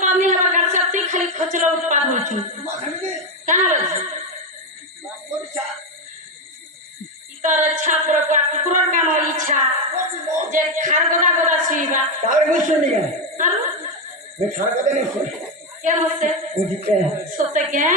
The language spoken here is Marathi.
उत्पाद नहीं हवा घर से अब तक खाली खचला उत्पाद हो चुकी कहाँ बस इतर अच्छा प्रकार कुकुर का नो इच्छा जे खार गदा सीबा तार नहीं सुनिए हाँ मैं खार गदा नहीं सुन क्या मुझसे मुझे सोते क्या